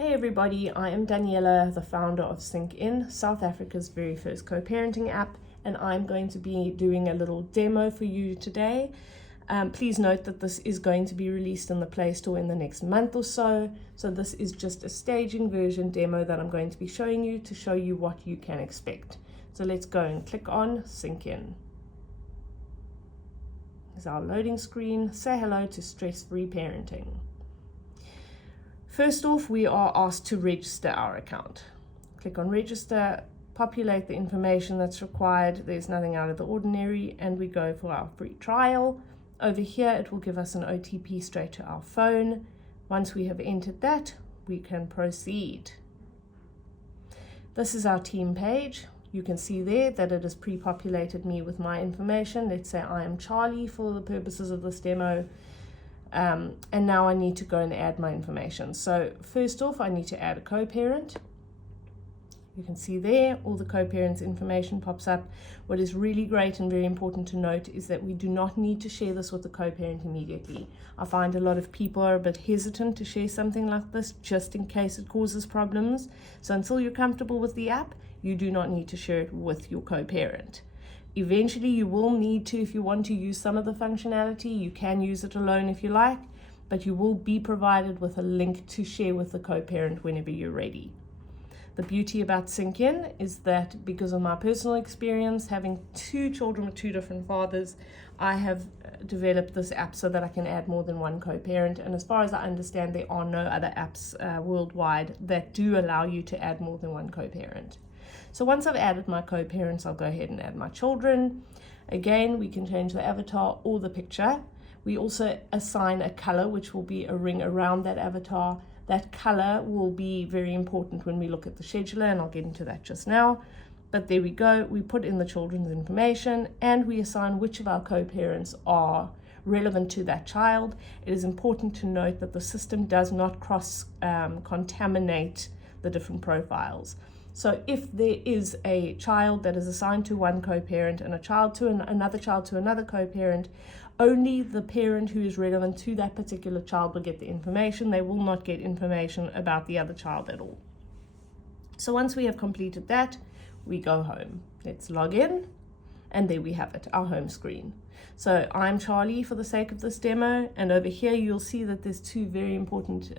Hey everybody, I am Daniela, the founder of SyncIn, South Africa's very first co-parenting app, and I'm going to be doing a little demo for you today. Please note that this is going to be released in the Play Store in the next month or so. So this is just a staging version demo that I'm going to be showing you to show you what you can expect. So let's go and click on SyncIn. Here's our loading screen. Say hello to stress-free parenting. First off, we are asked to register our account. Click on register, populate the information that's required. There's nothing out of the ordinary, and we go for our free trial. Over here, it will give us an OTP straight to our phone. Once we have entered that, we can proceed. This is our team page. You can see there that it has pre-populated me with my information. Let's say I am Charlie for the purposes of this demo. And now I need to go and add my information. So first off, I need to add a co-parent. You can see there all the co-parents information pops up. What is really great and very important to note is that we do not need to share this with the co-parent immediately. I find a lot of people are a bit hesitant to share something like this just in case it causes problems. So until you're comfortable with the app, you do not need to share it with your co-parent. Eventually you will need to, if you want to use some of the functionality, you can use it alone if you like, but you will be provided with a link to share with the co-parent whenever you're ready. The beauty about SyncIn is that because of my personal experience, having two children with two different fathers, I have developed this app so that I can add more than one co-parent. And as far as I understand, there are no other apps worldwide that do allow you to add more than one co-parent. So once I've added my co-parents, I'll go ahead and add my children. Again, we can change the avatar or the picture. We also assign a color, which will be a ring around that avatar. That color will be very important when we look at the scheduler, and I'll get into that just now. But there we go. We put in the children's information and we assign which of our co-parents are relevant to that child. It is important to note that the system does not cross-contaminate the different profiles. So if there is a child that is assigned to one co-parent and a child to another co-parent, only the parent who is relevant to that particular child will get the information. They will not get information about the other child at all. So once we have completed that, we go home. Let's log in, and there we have it, our home screen. So I'm Charlie for the sake of this demo, and over here you'll see that there's two very important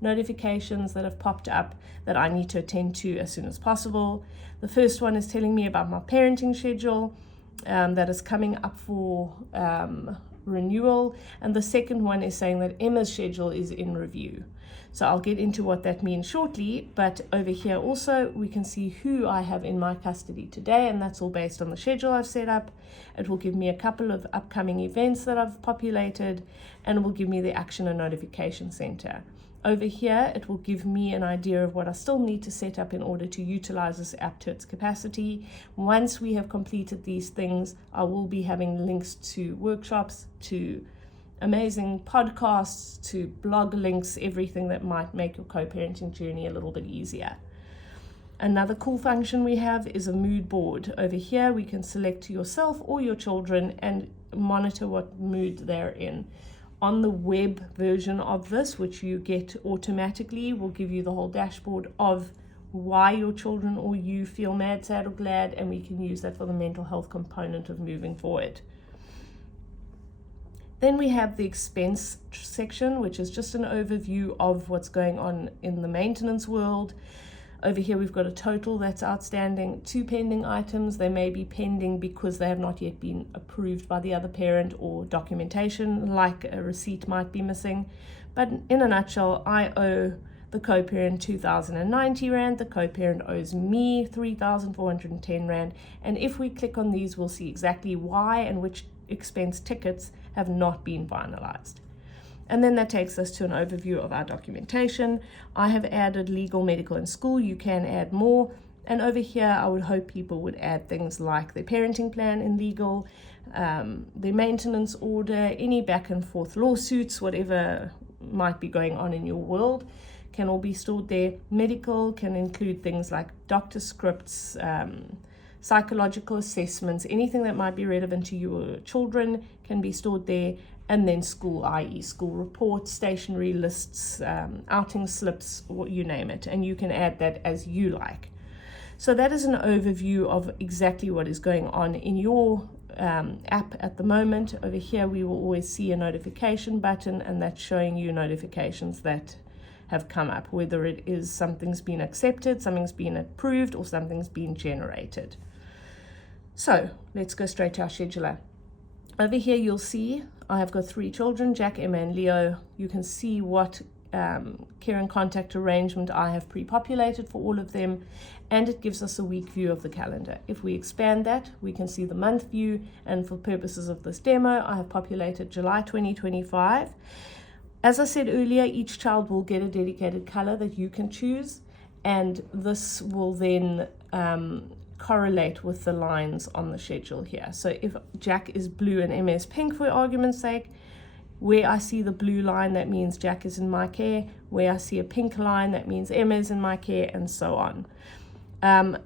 notifications that have popped up that I need to attend to as soon as possible. The first one is telling me about my parenting schedule that is coming up for renewal, and the second one is saying that Emma's schedule is in review. So I'll get into what that means shortly, but over here also we can see who I have in my custody today, and that's all based on the schedule I've set up. It will give me a couple of upcoming events that I've populated, and it will give me the action and notification center. Over here, it will give me an idea of what I still need to set up in order to utilize this app to its capacity. Once we have completed these things, I will be having links to workshops, to amazing podcasts, to blog links, everything that might make your co-parenting journey a little bit easier. Another cool function we have is a mood board. Over here, we can select yourself or your children and monitor what mood they're in. On the web version of this, which you get automatically, will give you the whole dashboard of why your children or you feel mad, sad, or glad, and we can use that for the mental health component of moving forward. Then we have the expense section, which is just an overview of what's going on in the maintenance world. Over here, we've got a total that's outstanding, 2 pending items. They may be pending because they have not yet been approved by the other parent, or documentation like a receipt might be missing. But in a nutshell, I owe the co-parent 2,090 Rand. The co-parent owes me 3,410 Rand. And if we click on these, we'll see exactly why and which expense tickets have not been finalized. And then that takes us to an overview of our documentation. I have added legal, medical, and school. You can add more. And over here, I would hope people would add things like their parenting plan in legal, their maintenance order, any back and forth lawsuits, whatever might be going on in your world, can all be stored there. Medical can include things like doctor scripts, psychological assessments, anything that might be relevant to your children can be stored there. and then school, i.e. school reports, stationery lists, outing slips, you name it, and you can add that as you like. So that is an overview of exactly what is going on in your app at the moment. Over here we will always see a notification button, and that's showing you notifications that have come up, whether it is something's been accepted, something's been approved, or something's been generated. So let's go straight to our scheduler. Over here you'll see I have got 3 children, Jack, Emma and Leo. You can see what care and contact arrangement I have pre-populated for all of them, and it gives us a week view of the calendar. If we expand that, we can see the month view, and for purposes of this demo I have populated July 2025. As I said earlier, each child will get a dedicated color that you can choose, and this will then correlate with the lines on the schedule here. So if Jack is blue and Emma is pink, for argument's sake, where I see the blue line, that means Jack is in my care. Where I see a pink line, that means Emma is in my care, and so on.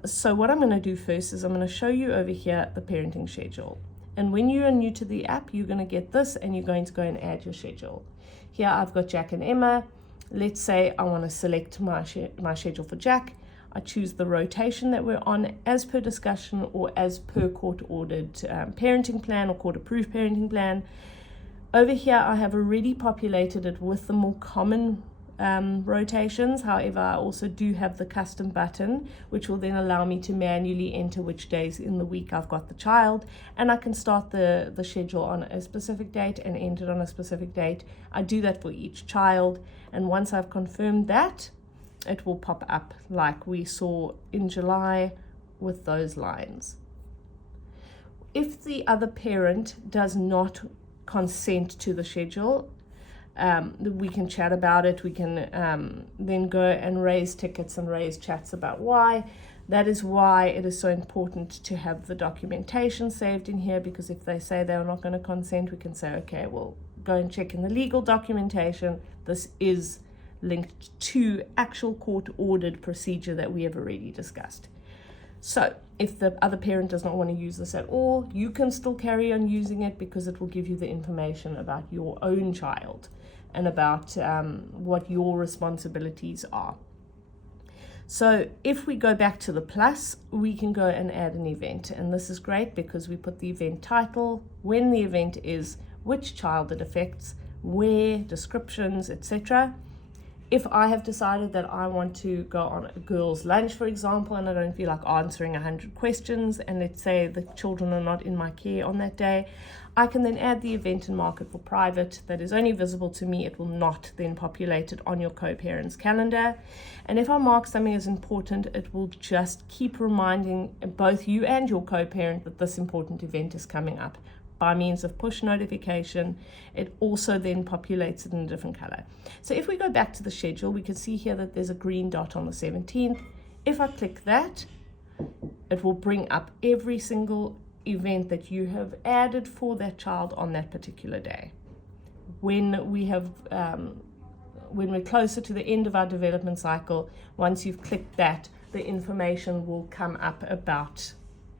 So what I'm going to do first is I'm going to show you over here the parenting schedule. And when you are new to the app, you're going to get this, and you're going to go and add your schedule. Here I've got Jack and Emma. Let's say I want to select my schedule for Jack. I choose the rotation that we're on as per discussion or as per court-ordered parenting plan or court-approved parenting plan. Over here, I have already populated it with the more common rotations. However, I also do have the custom button, which will then allow me to manually enter which days in the week I've got the child, and I can start the schedule on a specific date and end it on a specific date. I do that for each child, and once I've confirmed that, it will pop up like we saw in July with those lines. If the other parent does not consent to the schedule, we can chat about it. We can then go and raise tickets and raise chats about why. That is why it is so important to have the documentation saved in here, because if they say they're not going to consent, we can say, okay, we'll go and check in the legal documentation. This is linked to actual court-ordered procedure that we have already discussed. So if the other parent does not want to use this at all, you can still carry on using it, because it will give you the information about your own child and about what your responsibilities are. So if we go back to the plus, we can go and add an event. And this is great because we put the event title, when the event is, which child it affects, where, descriptions, etc. If I have decided that I want to go on a girls' lunch, for example, and I don't feel like answering 100 questions, and let's say the children are not in my care on that day, I can then add the event and mark it for private. That is only visible to me. It will not then populate it on your co-parent's calendar. And if I mark something as important, it will just keep reminding both you and your co-parent that this important event is coming up by means of push notification. It also then populates it in a different color. So if we go back to the schedule, we can see here that there's a green dot on the 17th. If I click that, it will bring up every single event that you have added for that child on that particular day. When we have, when we're closer to the end of our development cycle, once you've clicked that, the information will come up about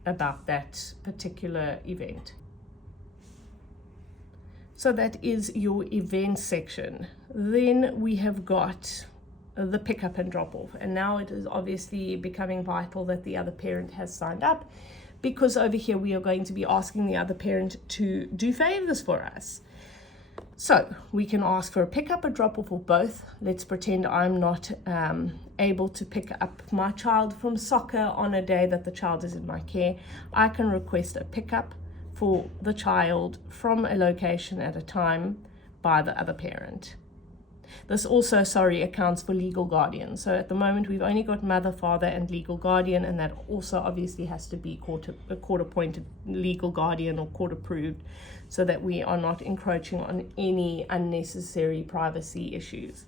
that particular event. So that is your event section. Then we have got the pickup and drop off. And now it is obviously becoming vital that the other parent has signed up, because over here we are going to be asking the other parent to do favors for us. So we can ask for a pickup or drop off or both. Let's pretend I'm not able to pick up my child from soccer on a day that the child is in my care. I can request a pickup for the child from a location at a time by the other parent. This also, accounts for legal guardian. So at the moment we've only got mother, father and legal guardian, and that also obviously has to be a court-appointed legal guardian or court-approved, so that we are not encroaching on any unnecessary privacy issues.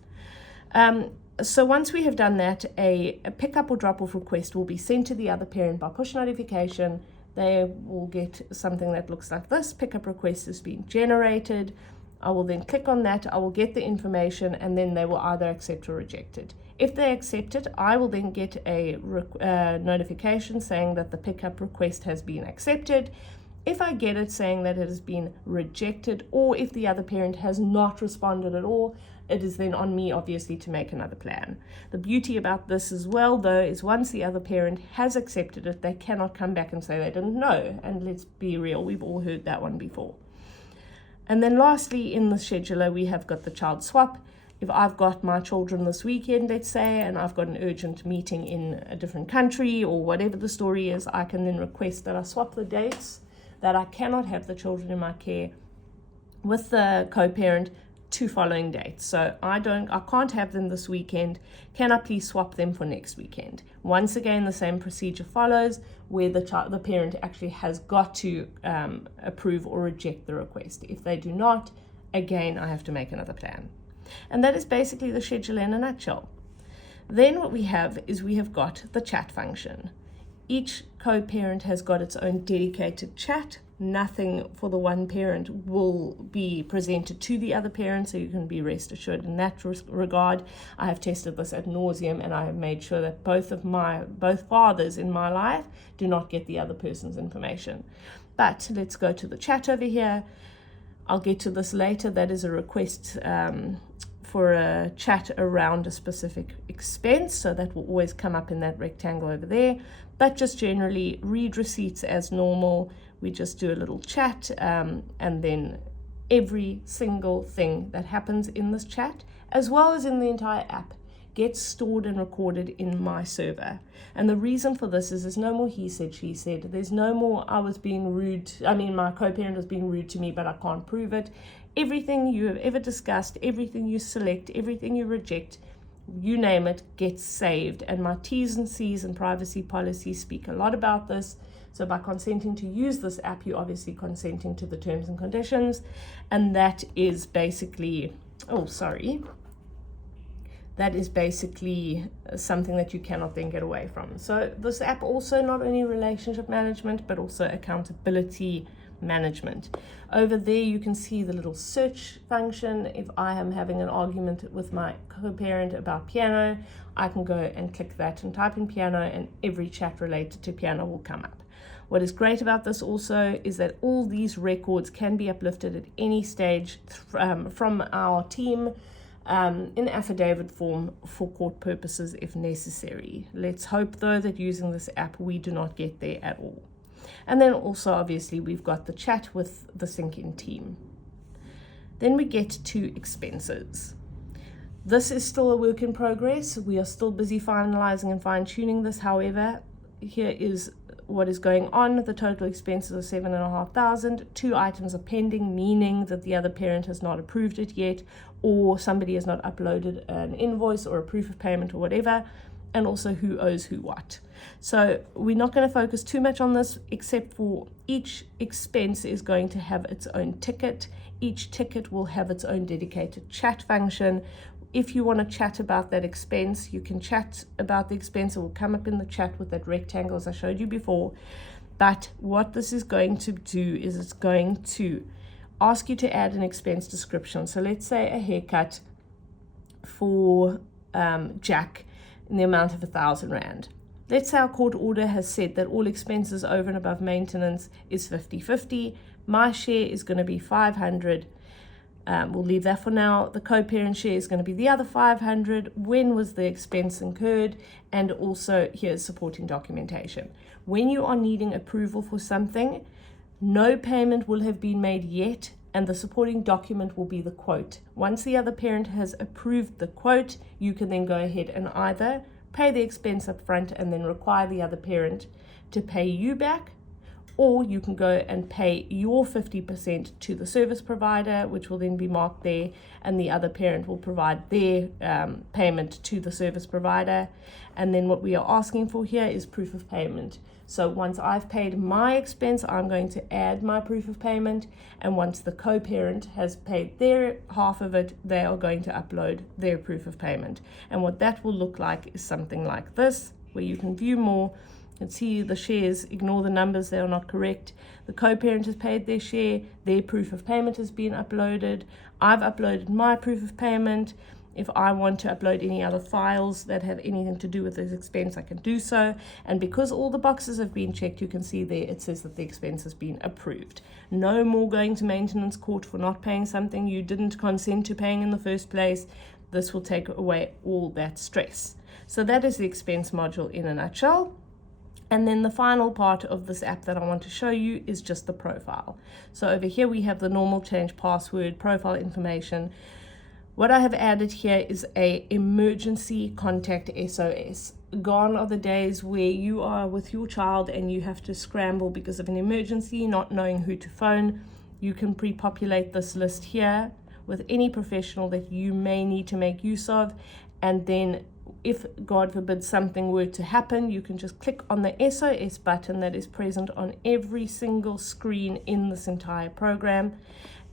So once we have done that, a pickup or drop-off request will be sent to the other parent by push notification. They will get something that looks like this. Pickup request has been generated. I will then click on that. I will get the information, and then they will either accept or reject it. If they accept it, I will then get a notification saying that the pickup request has been accepted. If I get it saying that it has been rejected, or if the other parent has not responded at all, it is then on me, obviously, to make another plan. The beauty about this as well, though, is once the other parent has accepted it, they cannot come back and say they didn't know. And let's be real, we've all heard that one before. And then lastly, in the scheduler, we have got the child swap. If I've got my children this weekend, let's say, and I've got an urgent meeting in a different country or whatever the story is, I can then request that I swap the dates, that I cannot have the children in my care with the co-parent to following dates. So I can't have them this weekend. Can I please swap them for next weekend? Once again, the same procedure follows, where the parent actually has got to approve or reject the request. If they do not, again, I have to make another plan. And that is basically the schedule in a nutshell. Then what we have is we have got the chat function. Each co-parent has got its own dedicated chat. Nothing for the one parent will be presented to the other parent, so you can be rest assured in that regard. I have tested this ad nauseum, and I have made sure that both fathers in my life do not get the other person's information. But let's go to the chat over here. I'll get to this later. That is a request for a chat around a specific expense, so that will always come up in that rectangle over there. But just generally, read receipts as normal. We just do a little chat, and then every single thing that happens in this chat, as well as in the entire app, gets stored and recorded in my server. And the reason for this is there's no more he said, she said. There's no more I was being rude. My co-parent was being rude to me, but I can't prove it. Everything you have ever discussed, everything you select, everything you reject, you name it, gets saved. And my T's and C's and privacy policies speak a lot about this. So by consenting to use this app, you're obviously consenting to the terms and conditions. And that is basically, that is basically something that you cannot then get away from. So this app also not only relationship management, but also accountability management. Over there, you can see the little search function. If I am having an argument with my co-parent about piano, I can go and click that and type in piano, and every chat related to piano will come up. What is great about this also is that all these records can be uplifted at any stage from our team in affidavit form for court purposes if necessary. Let's hope, though, that using this app, we do not get there at all. And then also, obviously, we've got the chat with the sync-in team. Then we get to expenses. This is still a work in progress. We are still busy finalizing and fine-tuning this. However, here is what is going on. The total expenses are $7,500. 2 items are pending, meaning that the other parent has not approved it yet, or somebody has not uploaded an invoice or a proof of payment or whatever, and also who owes who what. So we're not going to focus too much on this, except for each expense is going to have its own ticket. Each ticket will have its own dedicated chat function. If you want to chat about that expense, you can chat about the expense. It will come up in the chat with that rectangle as I showed you before. But what this is going to do is it's going to ask you to add an expense description. So let's say a haircut for Jack in the amount of R1,000. Let's say our court order has said that all expenses over and above maintenance is 50-50. My share is going to be 500. We'll leave that for now. The co-parent share is going to be the other 500. When was the expense incurred? And also here's supporting documentation. When you are needing approval for something, no payment will have been made yet, and the supporting document will be the quote. Once the other parent has approved the quote, you can then go ahead and either pay the expense up front and then require the other parent to pay you back, or you can go and pay your 50% to the service provider, which will then be marked there, and the other parent will provide their payment to the service provider. And then what we are asking for here is proof of payment. So once I've paid my expense, I'm going to add my proof of payment, and once the co-parent has paid their half of it, they are going to upload their proof of payment. And what that will look like is something like this, where you can view more. You can see the shares, ignore the numbers, they are not correct. The co-parent has paid their share, their proof of payment has been uploaded. I've uploaded my proof of payment. If I want to upload any other files that have anything to do with this expense, I can do so. And because all the boxes have been checked, you can see there it says that the expense has been approved. No more going to maintenance court for not paying something you didn't consent to paying in the first place. This will take away all that stress. So that is the expense module in a nutshell. And then the final part of this app that I want to show you is just the profile. So over here we have the normal change password, profile information. What I have added here is a emergency contact SOS. Gone are the days where you are with your child and you have to scramble because of an emergency, not knowing who to phone. You can pre-populate this list here with any professional that you may need to make use of, and then if, God forbid, something were to happen, you can just click on the SOS button that is present on every single screen in this entire program,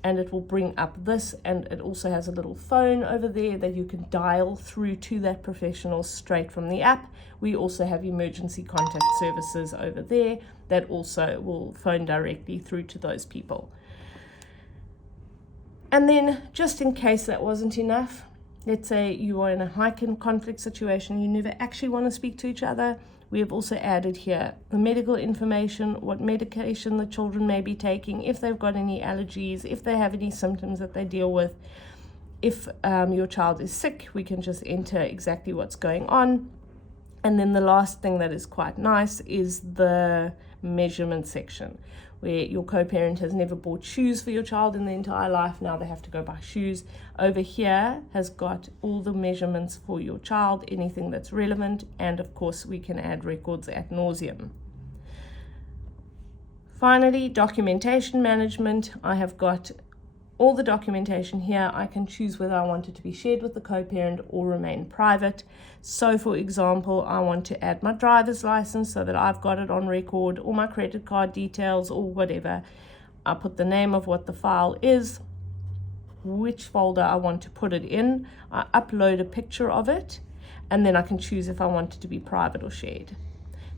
and it will bring up this, and it also has a little phone over there that you can dial through to that professional straight from the app. We also have emergency contact services over there that also will phone directly through to those people. And then, just in case that wasn't enough, let's say you are in a high conflict situation, you never actually want to speak to each other. We have also added here the medical information, what medication the children may be taking, if they've got any allergies, if they have any symptoms that they deal with. If your child is sick, we can just enter exactly what's going on. And then the last thing that is quite nice is the measurement section, where your co-parent has never bought shoes for your child in their entire life. Now they have to go buy shoes. Over here has got all the measurements for your child, anything that's relevant, and of course we can add records ad nauseum. Finally, documentation management. I have got all the documentation here. I can choose whether I want it to be shared with the co-parent or remain private. So for example, I want to add my driver's license so that I've got it on record, or my credit card details or whatever. I put the name of what the file is, which folder I want to put it in. I upload a picture of it, and then I can choose if I want it to be private or shared.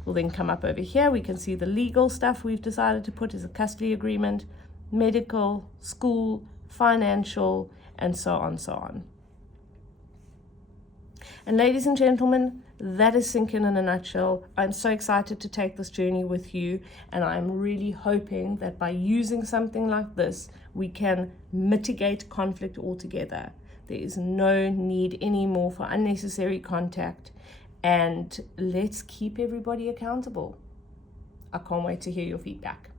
We'll then come up over here. We can see the legal stuff we've decided to put as a custody agreement, medical, school, financial, and so on. And ladies and gentlemen, that is Sync In a nutshell. I'm so excited to take this journey with you, and I'm really hoping that by using something like this, we can mitigate conflict altogether. There is no need anymore for unnecessary contact, and let's keep everybody accountable. I can't wait to hear your feedback.